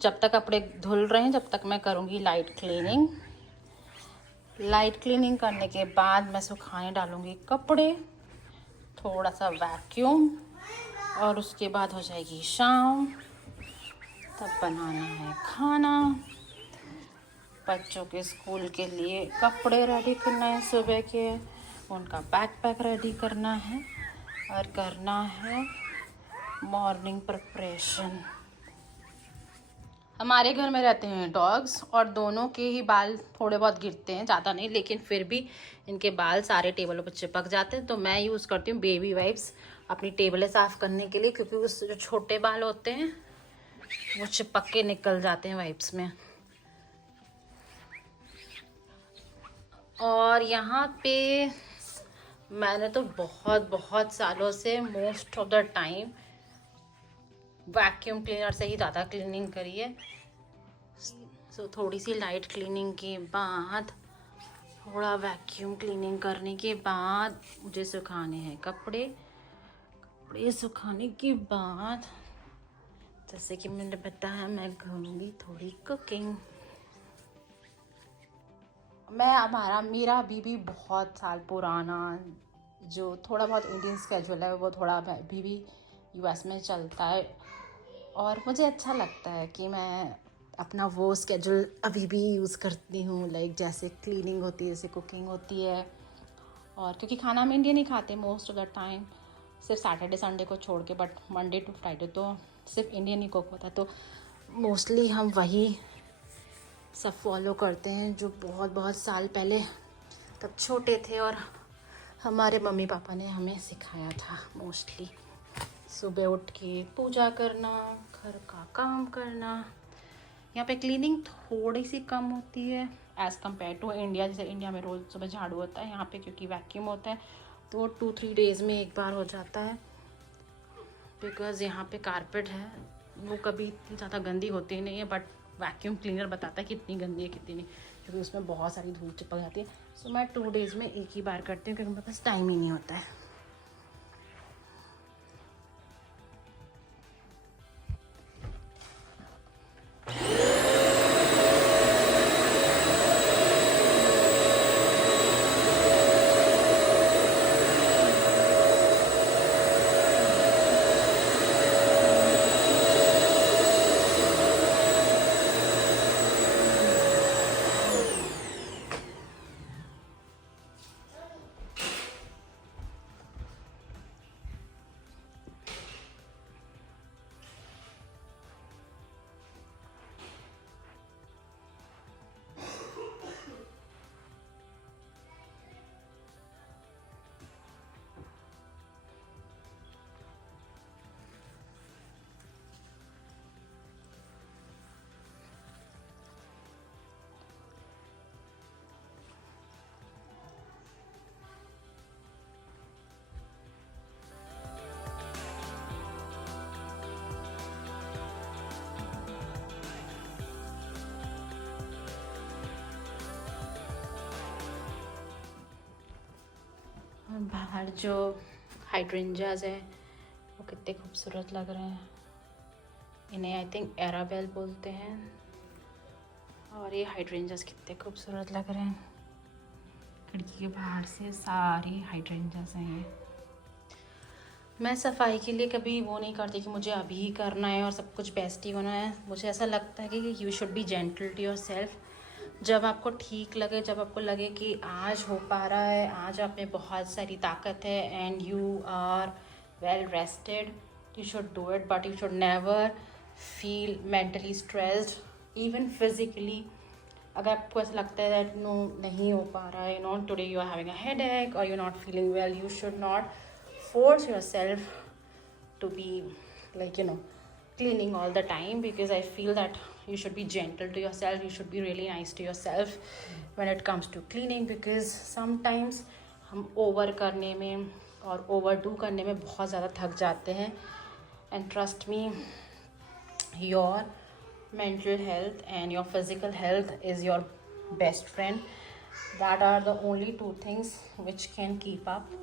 जब तक कपड़े धुल रहे हैं जब तक मैं करूँगी लाइट क्लीनिंग। लाइट क्लीनिंग करने के बाद मैं सुखाने डालूँगी कपड़े, थोड़ा सा वैक्यूम, और उसके बाद हो जाएगी शाम। तब बनाना है खाना, बच्चों के स्कूल के लिए कपड़े रेडी करना है, सुबह के उनका बैकपैक रेडी करना है, और करना है मॉर्निंग प्रिपरेशन। हमारे घर में रहते हैं डॉग्स और दोनों के ही बाल थोड़े बहुत गिरते हैं, ज़्यादा नहीं, लेकिन फिर भी इनके बाल सारे टेबलों पर चिपक जाते हैं। तो मैं यूज़ करती हूँ बेबी वाइप्स अपनी टेबलें साफ़ करने के लिए, क्योंकि उस जो छोटे बाल होते हैं वो चिपक के निकल जाते हैं वाइप्स में। और यहाँ पे मैंने तो बहुत बहुत सालों से most of the time vacuum cleaner से ही ज़्यादा क्लीनिंग करी है। सो थोड़ी सी लाइट क्लीनिंग के बाद, थोड़ा वैक्यूम क्लीनिंग करने के बाद मुझे सुखाने हैं कपड़े। कपड़े सुखाने के बाद जैसे कि मैंने बताया मैं करूँगी थोड़ी कुकिंग। मेरा अभी भी बहुत साल पुराना जो थोड़ा बहुत इंडियन स्केड्यूल है वो थोड़ा अभी भी यूएस में चलता है, और मुझे अच्छा लगता है कि मैं अपना वो स्केड्यूल अभी भी यूज़ करती हूँ। लाइक जैसे क्लीनिंग होती है, जैसे कुकिंग होती है, और क्योंकि खाना हम इंडियन ही खाते हैं मोस्ट ऑफ द टाइम, सिर्फ सैटरडे संडे को छोड़ के, बट मंडे टू फ्राइडे तो सिर्फ इंडियन ही कुक होता है। तो मोस्टली हम वही सब फॉलो करते हैं जो बहुत बहुत साल पहले तब छोटे थे और हमारे मम्मी पापा ने हमें सिखाया था। मोस्टली सुबह उठ के पूजा करना, घर का काम करना। यहाँ पे क्लीनिंग थोड़ी सी कम होती है एज़ कम्पेयर टू इंडिया। जैसे इंडिया में रोज़ सुबह झाड़ू होता है, यहाँ पे क्योंकि वैक्यूम होता है तो 2-3 डेज़ में एक बार हो जाता है। बिकॉज़ यहाँ पे कारपेट है, वो कभी इतनी ज़्यादा गंदी होती नहीं है, बट वैक्यूम क्लीनर बताता है कितनी गंदी है कितनी नहीं, क्योंकि उसमें बहुत सारी धूल चिपक जाती है। सो मैं 2 डेज़ में एक ही बार करती हूँ क्योंकि मेरे पास टाइम ही नहीं होता है। बाहर जो हाइड्रेंजाज है वो कितने खूबसूरत लग रहे हैं। इन्हें आई थिंक एराबेल बोलते हैं, और ये हाइड्रेंजाज कितने खूबसूरत लग रहे हैं। खिड़की के बाहर से सारी हाइड्रेंजाज हैं ये। मैं सफाई के लिए कभी वो नहीं करती कि मुझे अभी करना है और सब कुछ बेस्ट ही होना है। मुझे ऐसा लगता है कि you should be gentle to yourself. जब आपको ठीक लगे, जब आपको लगे कि आज हो पा रहा है, आज आप में बहुत सारी ताकत है and you are well rested, you should do it. But you should never feel mentally stressed even physically. अगर आपको ऐसा लगता है दैट नो नहीं हो पा रहा है, today you are having a headache और you are not feeling well, you should not force yourself to be cleaning all the time, because I feel that you should be gentle to yourself, you should be really nice to yourself when it comes to cleaning, because sometimes हम over करने में और overdo करने में बहुत ज़्यादा थक जाते हैं। And trust me, your mental health and your physical health is your best friend. That are the only two things which can keep up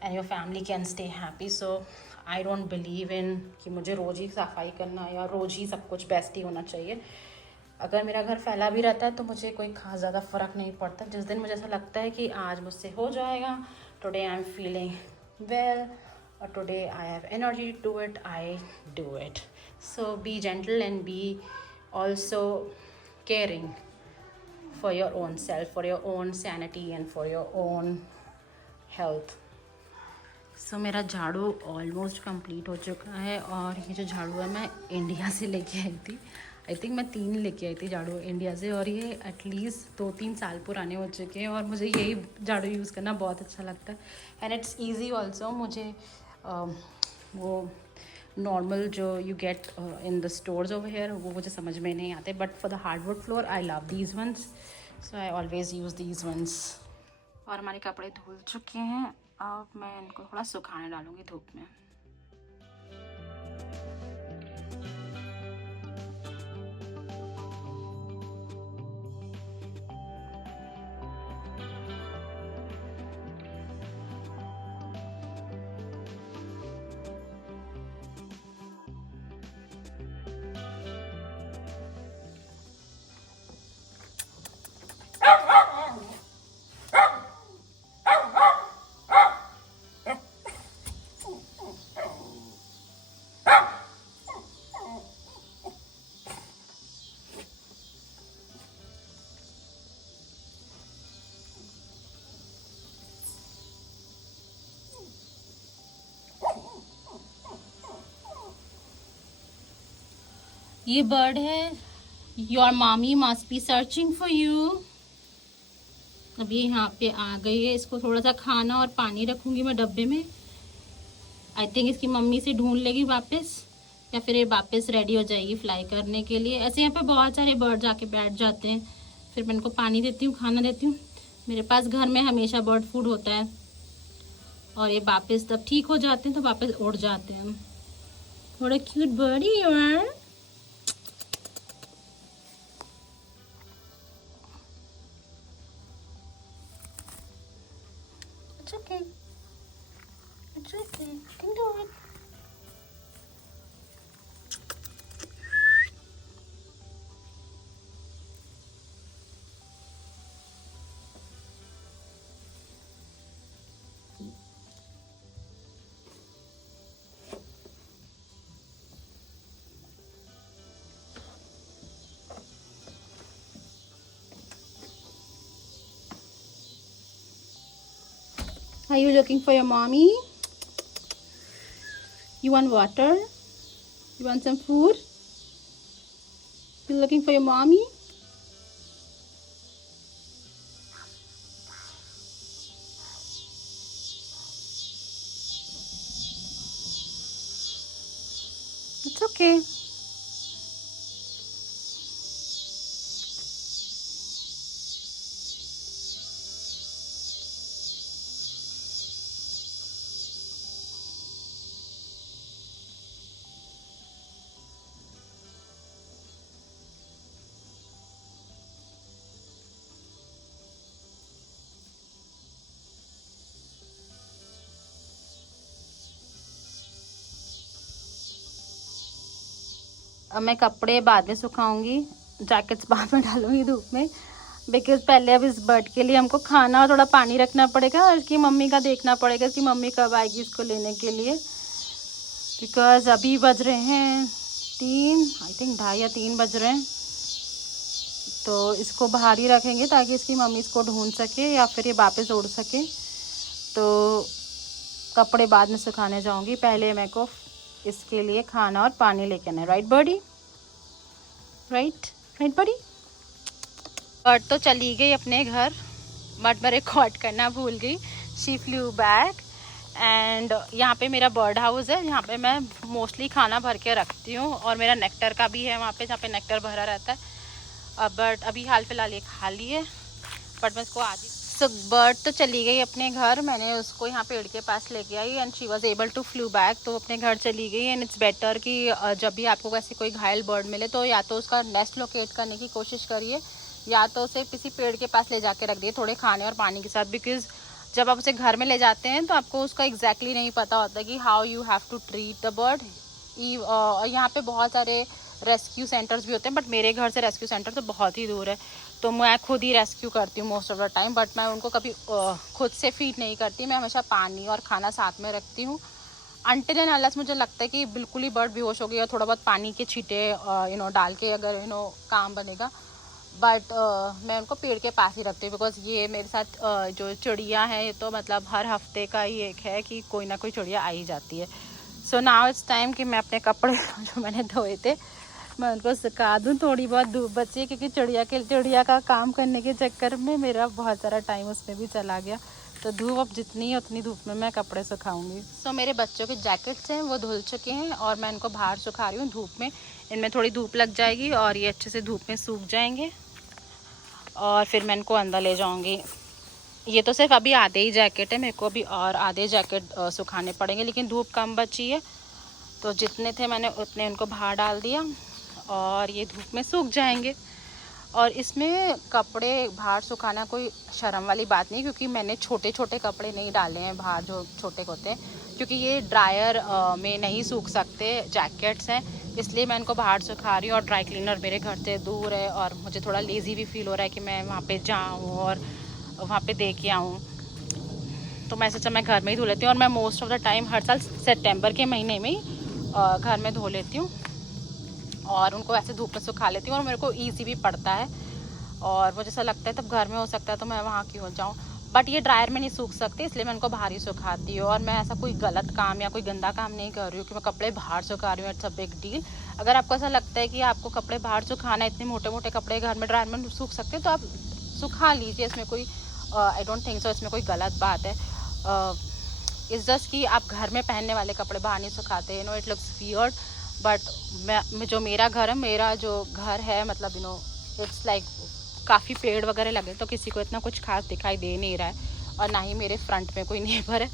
and your family can stay happy. So I don't believe in कि मुझे रोज़ ही सफाई करना या रोज़ ही सब कुछ best ही होना चाहिए। अगर मेरा घर फैला भी रहता है तो मुझे कोई खास ज़्यादा फ़र्क नहीं पड़ता। जिस दिन मुझे ऐसा लगता है कि आज मुझसे हो जाएगा, today I am feeling well, और today I have energy to do it, I do it. So be gentle and be also caring for your own self, for your own sanity and for your own health. So मेरा झाड़ू almost complete हो चुका है, और ये जो झाड़ू है मैं इंडिया से लेके आई थी। आई थिंक मैं 3 लेके आई थी झाड़ू इंडिया से, और ये एटलीस्ट 2-3 साल पुराने हो चुके हैं, और मुझे यही झाड़ू यूज़ करना बहुत अच्छा लगता है। And it's easy also. मुझे वो नॉर्मल जो you get in the stores over here वो मुझे समझ में नहीं आते, but for the hardwood floor I love these once, so I always use these once. और हमारे कपड़े धुल चुके हैं, अब मैं इनको थोड़ा सुखाने डालूँगी धूप में। ये बर्ड है, योर मामी must be searching for you. अभी यहाँ पे आ गई है, इसको थोड़ा सा खाना और पानी रखूंगी मैं डब्बे में। आई थिंक इसकी मम्मी से ढूंढ लेगी वापस, या फिर ये वापस रेडी हो जाएगी फ्लाई करने के लिए। ऐसे यहाँ पे बहुत सारे बर्ड जाके बैठ जाते हैं, फिर मैं इनको पानी देती हूँ, खाना देती हूँ। मेरे पास घर में हमेशा बर्ड फूड होता है, और ये वापस तब ठीक हो जाते हैं तो वापस उड़ जाते हैं। थोड़ा क्यूट बर्डी यार। It's okay. It's okay. You can do it. Are you looking for your mommy? You want water? You want some food? You looking for your mommy? It's okay. अब मैं कपड़े बाद में सुखाऊंगी, जैकेट्स बाद में डालूंगी धूप में, बिकॉज पहले अब इस बर्ड के लिए हमको खाना और थोड़ा पानी रखना पड़ेगा, और इसकी मम्मी का देखना पड़ेगा कि मम्मी कब आएगी इसको लेने के लिए। बिकॉज अभी बज रहे हैं 3, आई थिंक 2:30 या 3 बज रहे हैं, तो इसको बाहर ही रखेंगे ताकि इसकी मम्मी इसको ढूंढ सके या फिर ये वापस उड़ सके। तो कपड़े बाद में सुखाने जाऊंगी, पहले मेरे को इसके लिए खाना और पानी लेके आना है। Right birdie? Right birdie? Bird तो चली गई अपने घर, बट मैं रिकॉर्ड करना भूल गई। शी फ्लू बैक, एंड यहाँ पे मेरा बर्ड हाउस है, यहाँ पे मैं मोस्टली खाना भर के रखती हूँ, और मेरा नेक्टर का भी है वहाँ पे, जहाँ पे नेक्टर भरा रहता है। बट अभी हाल फिलहाल ये खाली है, बट मैं इसको आधी। सो बर्ड तो चली गई अपने घर, मैंने उसको यहाँ पेड़ के पास लेके आई, and she was able to flew back, तो अपने घर चली गई। एंड इट्स बेटर कि जब भी आपको वैसे कोई घायल बर्ड मिले तो या तो उसका नेस्ट लोकेट करने की कोशिश करिए, या तो उसे किसी पेड़ के पास ले जाके रख दिए थोड़े खाने और पानी के साथ, बिकॉज जब आप उसे घर में ले जाते हैं तो आपको उसका एग्जैक्टली नहीं पता होता कि how you have to treat the bird. यहाँ पे बहुत सारे रेस्क्यू सेंटर्स भी होते हैं, बट मेरे घर से रेस्क्यू सेंटर तो बहुत ही दूर है, तो मैं खुद ही रेस्क्यू करती हूँ most of the time. But मैं उनको कभी खुद से फीड नहीं करती, मैं हमेशा पानी और खाना साथ में रखती हूँ। अनटिल एंड अनलेस मुझे लगता है कि बिल्कुल ही बर्ड बेहोश हो गई और थोड़ा बहुत पानी के छींटे डाल के अगर काम बनेगा। बट मैं उनको पेड़ के पास ही रखती हूँ, बिकॉज ये मेरे साथ जो चिड़िया है ये तो मतलब हर हफ्ते का ही एक है कि कोई ना कोई चिड़िया आ ही जाती है। सो नाउ इट्स टाइम कि मैं अपने कपड़े जो मैंने धोए थे मैं उनको सुखा दूँ। थोड़ी बहुत धूप बची है क्योंकि चिड़िया का काम करने के चक्कर में मेरा बहुत सारा टाइम उसमें भी चला गया, तो धूप अब जितनी है उतनी धूप में मैं कपड़े सुखाऊंगी। सो मेरे बच्चों के जैकेट्स हैं वो धुल चुके हैं और मैं इनको बाहर सुखा रही हूँ धूप में। इनमें थोड़ी धूप लग जाएगी और ये अच्छे से धूप में सूख जाएंगे और फिर मैं इनको अंदर ले जाऊंगी। ये तो सिर्फ अभी आधे ही जैकेट है, मेरे को अभी और आधे जैकेट सुखाने पड़ेंगे, लेकिन धूप कम बची है तो जितने थे मैंने उतने उनको बाहर डाल दिया और ये धूप में सूख जाएंगे। और इसमें कपड़े बाहर सुखाना कोई शर्म वाली बात नहीं, क्योंकि मैंने छोटे छोटे कपड़े नहीं डाले हैं बाहर जो छोटे होते हैं, क्योंकि ये ड्रायर में नहीं सूख सकते जैकेट्स हैं, इसलिए मैं इनको बाहर सुखा रही हूँ। और ड्राई क्लीनर मेरे घर से दूर है और मुझे थोड़ा लेज़ी भी फील हो रहा है कि मैं वहाँ पे जाऊँ और वहाँ पे दे के आऊँ, तो मैं सोचा मैं घर में ही धो लेती हूँ। और मैं मोस्ट ऑफ द टाइम हर साल सितंबर के महीने में ही घर में धो लेती हूँ और उनको ऐसे धूप में सुखा लेती हूँ और मेरे को ईजी भी पड़ता है और मुझे ऐसा लगता है तब घर में हो सकता है तो मैं वहाँ क्यों जाऊँ। बट ये ड्रायर में नहीं सूख सकते, इसलिए मैं इनको बाहर ही सुखाती हूँ। और मैं ऐसा कोई गलत काम या कोई गंदा काम नहीं कर रही हूँ कि मैं कपड़े बाहर सुखा रही हूँ, इट्स अ बिग डील। अगर आपको ऐसा लगता है कि आपको कपड़े बाहर सुखाना है, इतने मोटे मोटे कपड़े घर में ड्रायर में सूख सकते हैं तो आप सुखा लीजिए, इसमें कोई आई डोंट थिंक सो इसमें कोई गलत बात है। इट्स जस्ट कि आप घर में पहनने वाले कपड़े बाहर नहीं सुखाते, इट लुक्स वियर्ड। बट जो मेरा घर है मतलब इट्स लाइक काफ़ी पेड़ वगैरह लगे तो किसी को इतना कुछ खास दिखाई दे नहीं रहा है और ना ही मेरे फ्रंट में कोई नेबर है,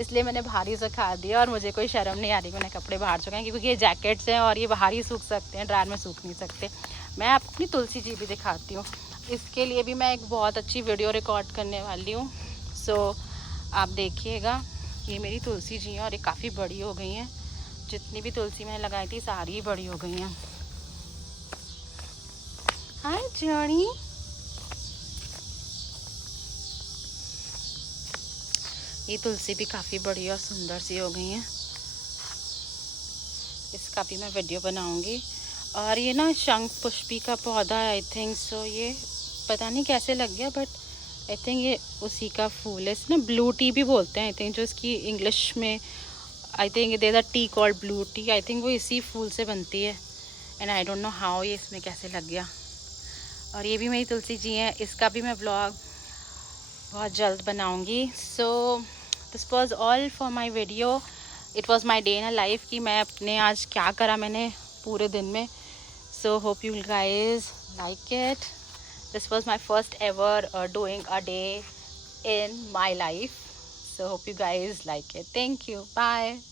इसलिए मैंने बाहर ही सुखा दिया। और मुझे कोई शर्म नहीं आ रही मैंने कपड़े बाहर सुखाए, क्योंकि ये जैकेट्स हैं और ये बाहर ही सूख सकते हैं, ड्रायर में सूख नहीं सकते। मैं आपको अपनी तुलसी जी भी दिखाती हूँ, इसके लिए भी मैं एक बहुत अच्छी वीडियो रिकॉर्ड करने वाली हूँ। सो आप देखिएगा, ये मेरी तुलसी जी हैं और ये काफ़ी बड़ी हो गई हैं, जितनी भी तुलसी मैंने लगाई थी सारी ही बड़ी हो गई हैं। हाय जॉनी, ये तुलसी भी काफ़ी बड़ी और सुंदर सी हो गई हैं, इसका भी मैं वीडियो बनाऊंगी। और ये ना शंख पुष्पी का पौधा है आई थिंक सो, ये पता नहीं कैसे लग गया बट आई थिंक ये उसी का फूल है। इसमें ब्लू टी भी बोलते हैं आई थिंक, जो इसकी इंग्लिश में I think there a tea called blue tea, I think वो इसी फूल से बनती है and I don't know how ये इसमें कैसे लग गया। और ये भी मेरी तुलसी जी हैं, इसका भी मैं ब्लॉग बहुत जल्द बनाऊंगी। So this was all for my video, it was my day in a life कि मैं अपने आज क्या करा मैंने पूरे दिन में। So hope you guys like it, this was my first ever doing a day in my life, so hope you guys like it. Thank you, bye.